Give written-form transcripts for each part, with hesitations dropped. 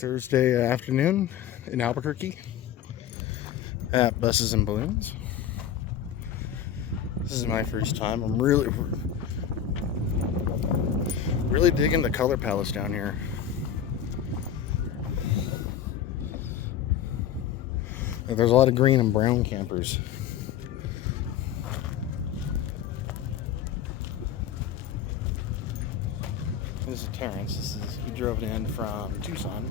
Thursday afternoon in Albuquerque at Buses and Balloons. This is my first time. I'm really digging the color palettes down here. There's a lot of green and brown campers. This is Terrence. He drove it in from Tucson.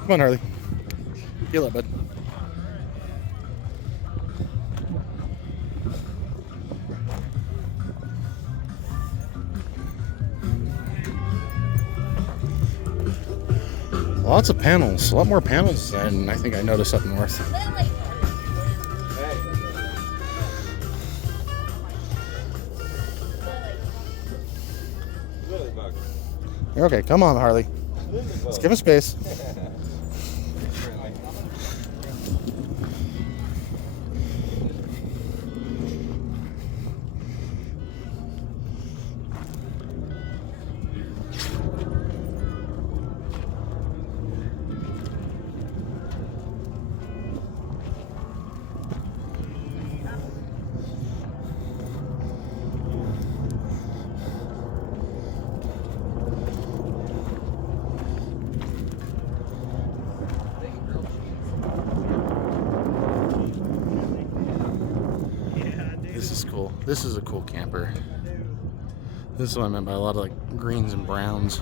Come on, Harley. Heal up, bud. Lots of panels. A lot more panels than I think I noticed up north. Okay, come on, Harley. Let's give him space. This is cool. This is a cool camper. This is what I meant by a lot of like greens and browns.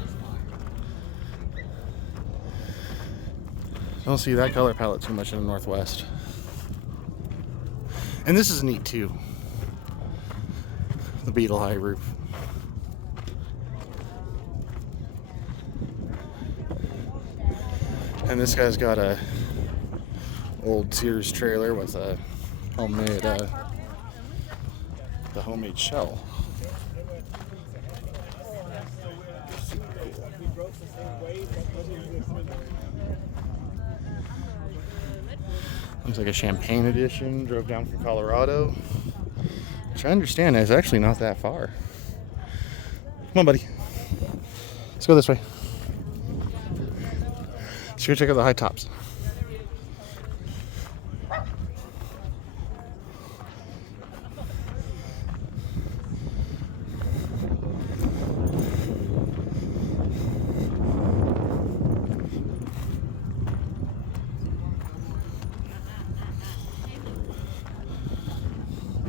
Don't see that color palette too much in the Northwest. And this is neat too. The Beetle High roof. And this guy's got a old Sears trailer with a homemade the homemade shell. Looks like a champagne edition. Drove down from Colorado, which I understand is actually not that far. Come on, buddy. Let's go this way. Let's go check out the high tops.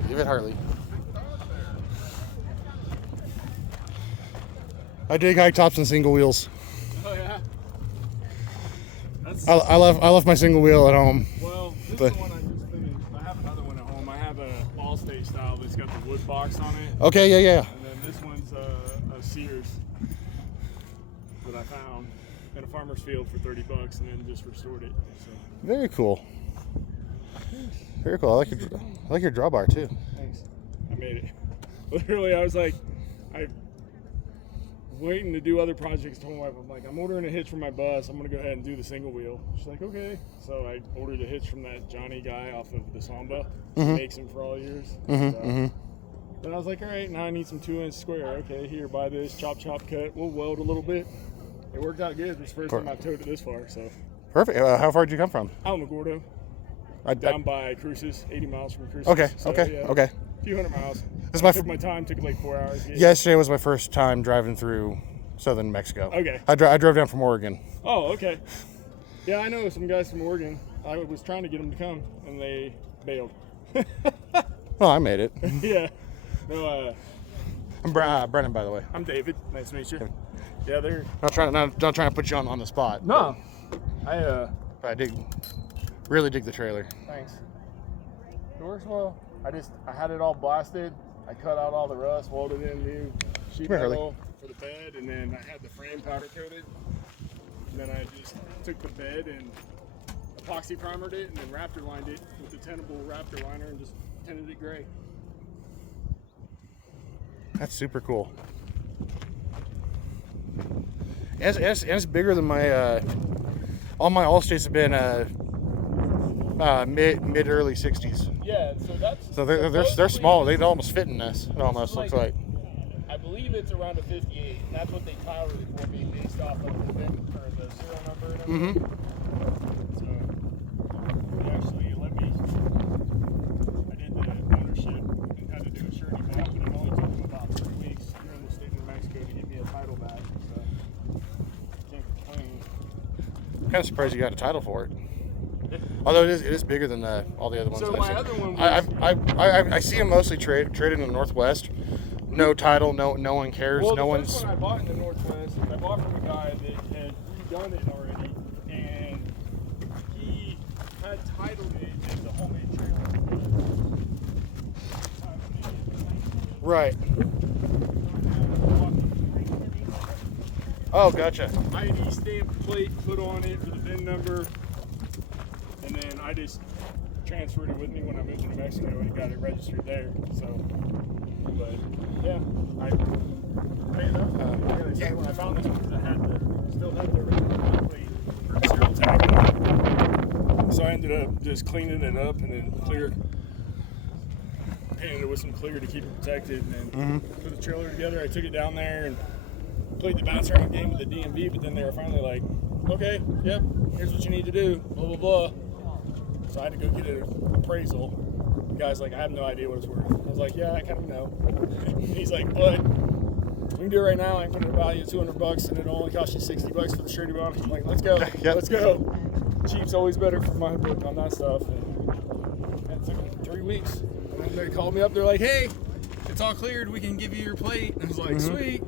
Give it Harley. I dig high tops and single wheels. Oh yeah. I left my single wheel at home. Well, this is the one I just finished. I have another one at home. I have a Allstate style that's got the wood box on it. Okay, yeah. And then this one's a Sears that I found in a farmer's field for $30 and then just restored it. So. Very cool. Very cool. I like your drawbar too. Thanks. I made it. Literally, I was like, I waiting to do other projects. Told my wife, I'm like, I'm ordering a hitch for my bus. I'm gonna go ahead and do the single wheel. She's like, okay. So I ordered a hitch from that Johnny guy off of the Samba. Makes them for all years. Then I was like, all right, now I need some 2-inch square. Okay, here, buy this. Chop, cut. We'll weld a little bit. It worked out good. It's the first time I've towed it this far. So perfect. How far did you come from? Out in Gordo. Down by Cruces, 80 miles from Cruces. Okay, so, okay. A few hundred miles. Took my time, took like 4 hours. Yesterday was my first time driving through southern Mexico. Okay. I drove down from Oregon. Oh, okay. Yeah, I know some guys from Oregon. I was trying to get them to come, and they bailed. Well, I made it. Yeah. No. I'm Brennan, by the way. I'm David. Nice to meet you. Yeah, they're not trying to put you on the spot. No. But I really dig the trailer. Thanks. It works well. I had it all blasted. I cut out all the rust, welded in new sheet metal for the bed, and then I had the frame powder coated. And then I just took the bed and epoxy primered it, and then Raptor lined it with the tenable Raptor liner and just tinted it gray. That's super cool. And it's bigger than my all my Allstates have been mid early 60s. Yeah, so that's So they're small. They'd almost fit in this. It almost looks like. I believe it's around a 58, and that's what they titled it for me based off of the VIN or the serial number and everything. So they actually let me. I did the ownership and had to do a surety back, but it only took them about 3 weeks here in the state of New Mexico to get me a title back. So can't complain. I'm kind of surprised you got a title for it. Although it is bigger than all the other ones. So that my I've other seen. one was, I see them mostly traded in the Northwest. No title, no one cares. well, no the one's. first one I bought in the Northwest, I bought from a guy that had redone it already, and he had titled it as a homemade trailer. Right. Oh, gotcha. I had the stamp plate put on it for the VIN number, and then I just transferred it with me when I moved to New Mexico and got it registered there. So, but yeah, I when I found this one because I still had the original plate or serial tag on it. So I ended up just cleaning it up and then painted it with some clear to keep it protected, and then put the trailer together. I took it down there and played the bounce around game with the DMV, but then they were finally like, okay, yep, here's what you need to do, blah, blah, blah. So I had to go get an appraisal. The guy's like, I have no idea what it's worth. I was like, yeah, I kind of know. He's like, but we can do it right now. I can put it at a value of $200 and it'll only cost you $60 for the surety bond. I'm like, let's go, let's go. Cheap's always better for my book on that stuff. And it took them 3 weeks. And then they called me up, they're like, hey, it's all cleared, we can give you your plate. And I was like, sweet.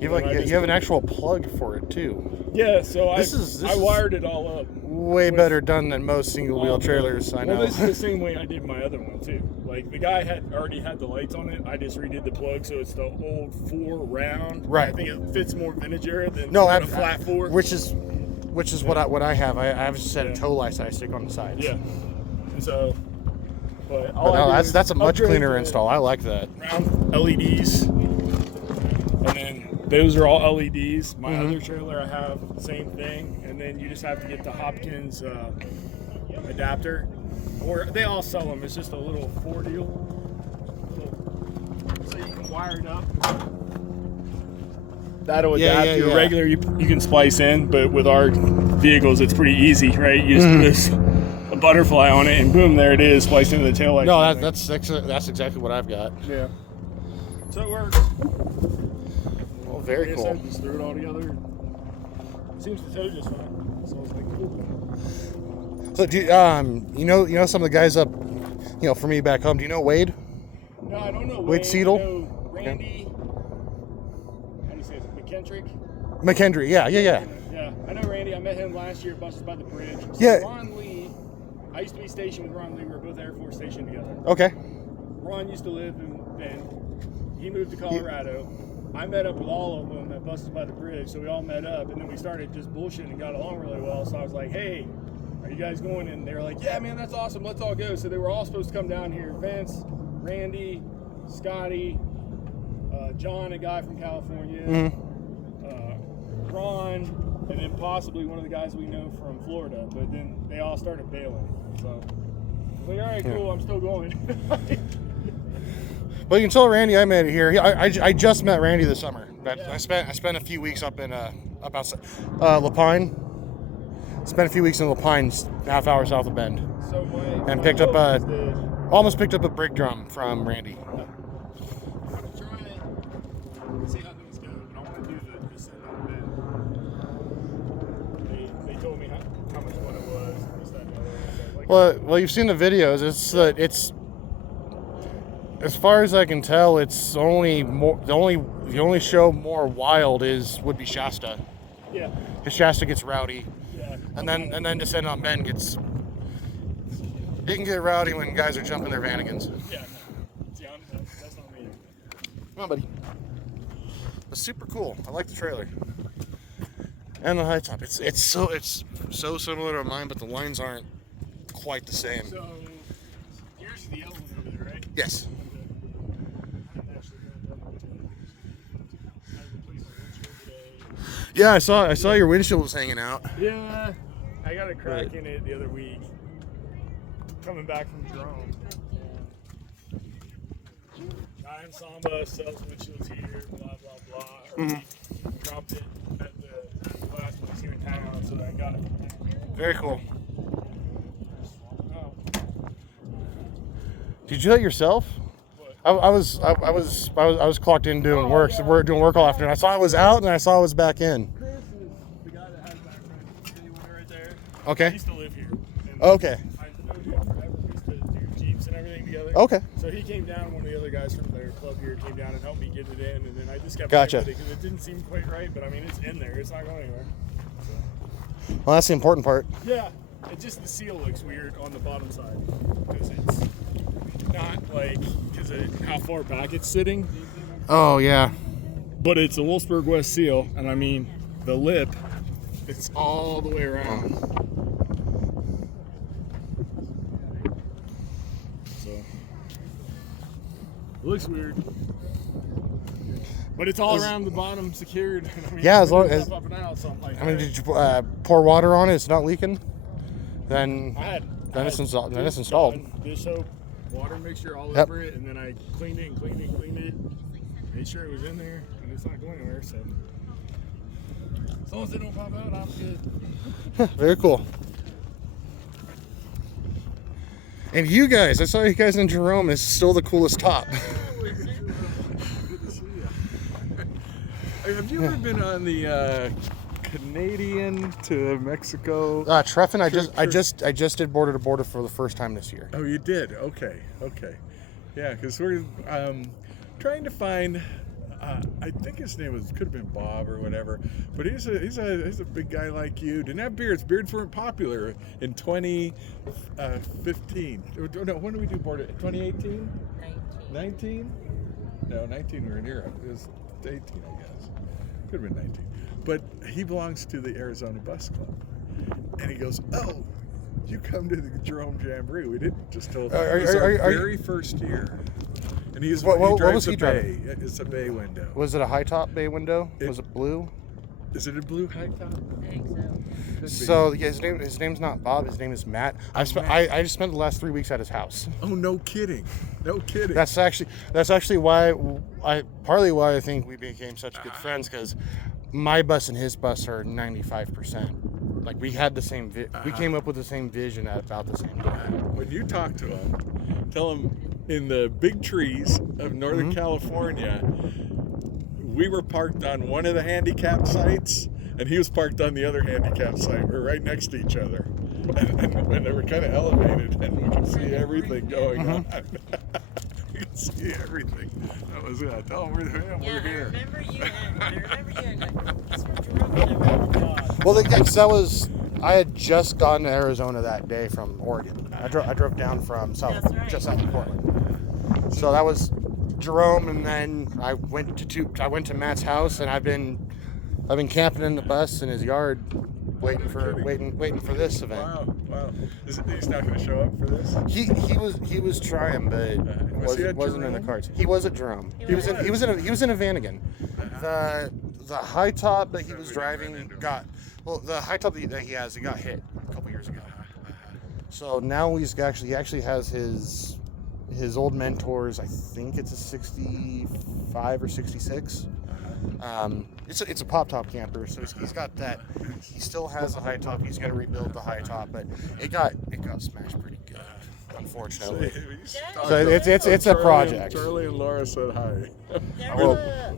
You have an actual plug for it too. Yeah, so This I wired it all up. Way better done than most single wheel trailers I know. Well, this is the same way I did my other one too. Like the guy had already had the lights on it. I just redid the plug, so it's the old 4 round. Right. I think it fits more vintage era than a flat 4. Which is what I have. I have a set of toe lights I stick on the sides. Yeah. And so, but that's a much cleaner install. I like that. Round LEDs, and then those are all LEDs. My other trailer, I have the same thing, and then you just have to get the Hopkins adapter, or they all sell them. It's just a little 4 deal, so you can wire it up. That'll adapt your regular. You can splice in, but with our vehicles, it's pretty easy, right? You just put a butterfly on it, and boom, there it is, spliced into the taillight. No, that's exactly what I've got. Yeah. So it works. Well, very cool. Just threw it all together. Seems to tow just fine. So I was like, cool. So do you know some of the guys up, for me back home. Do you know Wade? No, I don't know Wade Seidel? I know Randy. How do you say it? McKendry. Yeah. Yeah, I know Randy. I met him last year at Buses by the Bridge. So Yeah. Ron Lee. I used to be stationed with Ron Lee. We were both Air Force stationed together. Okay. Ron used to live in Bend. He moved to Colorado. I met up with all of them at Buses by the Bridge, so we all met up, and then we started just bullshitting and got along really well. So I was like, hey, are you guys going? And they were like, yeah, man, that's awesome. Let's all go. So they were all supposed to come down here. Vince, Randy, Scotty, John, a guy from California, Ron, and then possibly one of the guys we know from Florida. But then they all started bailing. So I was like, all right, cool, I'm still going. Well, you can tell Randy I made it here. I just met Randy this summer. I spent a few weeks up outside Lapine. Spent a few weeks in Lapine, half hour south of Bend, and almost picked up a brake drum from Randy. See how things go. I want to do the descent on Bend. They told me how much fun it was. This, that, and the other. Well, you've seen the videos. It's as far as I can tell, it's only more the only show more wild would be Shasta. Yeah. Because Shasta gets rowdy. Yeah. And then Descent on Bend it can get rowdy when guys are jumping their vanagons. Yeah. See, that's not me. Come on, buddy. It's super cool. I like the trailer. And the high top. It's so similar to mine, but the lines aren't quite the same. So here's the yellow one over there, right? Yes. Yeah, I saw your windshield was hanging out. Yeah. I got a crack in it the other week, coming back from Jerome. Guy in Samba sells windshields here, blah blah blah. Or he dropped it at the last place here in town, so I got it from there. Very cool. Oh, Did you do that yourself? what? I was clocked in doing work. So we're doing work all afternoon. I saw I was out and I saw I was back in. Chris is the guy that has that red right there. He Okay. used to live here. And Okay. I known him forever. We used to do Jeeps and everything together. Okay. So he came down, one of the other guys from their club here came down and helped me get it in, and then I just kept Gotcha. playing with it because it didn't seem quite right, but I mean, it's in there. It's not going anywhere. So, Well, that's the important part. yeah, it just, the seal looks weird on the bottom side because it's not like, because of how far back it's sitting, Oh yeah. but it's a Wolfsburg West seal, and I mean, the lip, it's all the way around. So, it looks weird. But it's all around the bottom secured. I mean, Yeah, as long it's as- up and out, so I'm like, I mean, did you pour water on it? It's not leaking. Then I then it's had installed. Then this it's installed. done, dish soap, water mixture all Yep. over it, and then I cleaned it, made sure it was in there, and it's not going anywhere. So as long as they don't pop out, I'm good. Very cool. And you guys, I saw you guys in Jerome. It's still the coolest top. Good to see you. Have you ever been on the Canadian to Mexico? Treffin, Sure. I just did border to border for the first time this year. Oh, you did? Okay. Yeah, because we're trying to find. I think his name could have been Bob or whatever, but he's a big guy like you. Didn't have beards. Beards weren't popular in 2015. No, when did we do border? 2018? 19? No, 19 we were in Europe. It was 18, I guess. Could have been 19. But he belongs to the Arizona Bus Club. And he goes, oh, you come to the Jerome Jamboree. We didn't just tell him. It was our very first year. And he What drives was he a driving? bay. It's a bay window. Was it a high top bay window? Was it blue? Is it a blue high top? I think so. Could be. So yeah, his name's not Bob. His name is Matt. I just spent the last 3 weeks at his house. Oh, no kidding. No kidding. That's actually why partly why I think we became such good friends, because my bus and his bus are 95%. Like we had the same. We came up with the same vision at about the same time. When you talk to him, tell him in the big trees of Northern California, we were parked on one of the handicap sites, and he was parked on the other handicap site. We were right next to each other, and they were kind of elevated, and we could see everything going on. You could see everything. That was it. Tell him we're Yeah, here. I remember you. And he's from Jerome. And I remember Well, that was. I had just gotten to Arizona that day from Oregon. I drove down from That's right. just south of Portland. So that was Jerome, and then I went to Matt's house, and I've been camping in the bus in his yard, waiting for this event. Wow. He's not going to show up for this? He was trying, but wasn't in the Jerome? cards. He was at Jerome. He was in a Vanagon. The high top that he was driving got the high top that he has, it got hit a couple years ago. So now he actually has his old mentors. I think it's a 65 or 66. It's a pop top camper, so he's got that. He still has a high top. He's gonna rebuild the high top, but it got smashed pretty good, unfortunately. So it's a project. Charlie and Laura said hi.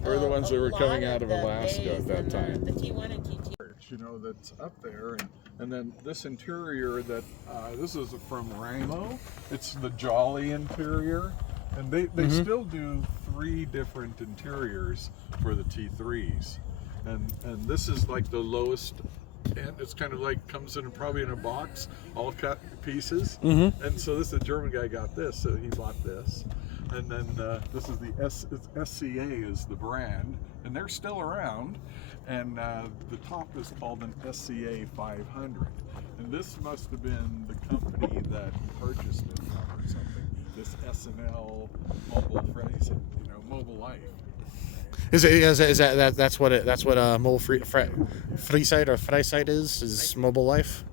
We're the ones that were coming out of Alaska at that time. The T1 and T2. You know, that's up there, and then this interior that this is from Ramo. It's the Jolly interior, and they still do 3 different interiors for the T3s, and this is like the lowest end. It's kind of like comes in probably in a box, all cut pieces, and so the German guy got this, so he bought this. And then this is the SCA is the brand, and they're still around. And the top is called an SCA 500. And this must have been the company that purchased it from or something. This SNL Mobile Friends, Mobile Life. That's what mobile Freeside or Freiside is mobile life?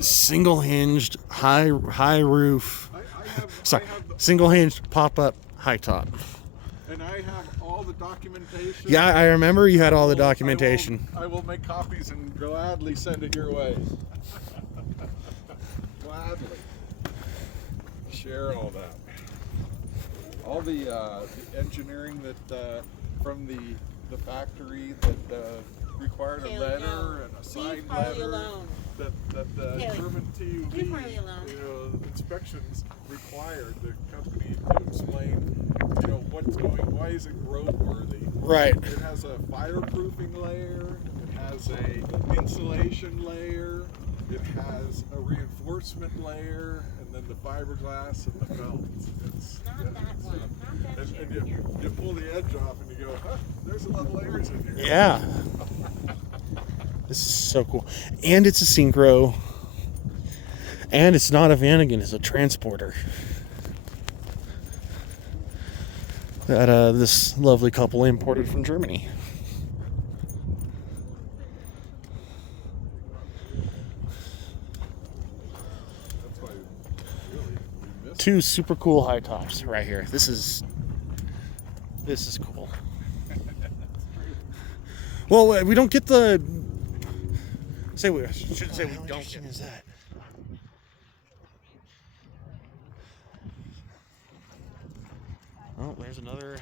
single hinged, high roof. I have, Sorry, I have the, single hinged pop up high top. and I have all the documentation. Yeah, I remember you had all the I will- documentation. I will make copies and gladly send it your way. Gladly. Share all that. All the engineering that from the factory that required a Haley, letter no. and a Leave signed Harley letter. alone. That the Haley, German TUV, leave Harley alone. inspections required the company to explain, what's going, why is it roadworthy? Right. It has a fireproofing layer, it has a insulation layer, it has a reinforcement layer, and then the fiberglass and the felt. It's Not that one. Not that and shit. Here. you pull the edge off and you go, huh, there's a lot of layers in here. Yeah. This is so cool. And it's a synchro. And it's not a Vanagon, it's a transporter. That this lovely couple imported from Germany. That's why, really, we missed Two super cool high tops right here. This is cool. Well, we don't get the. I should say we don't get. Is that? Oh, there's another.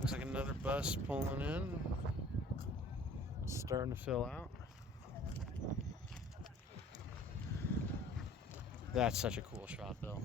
Looks like another bus pulling in. Starting to fill out. That's such a cool shot, though.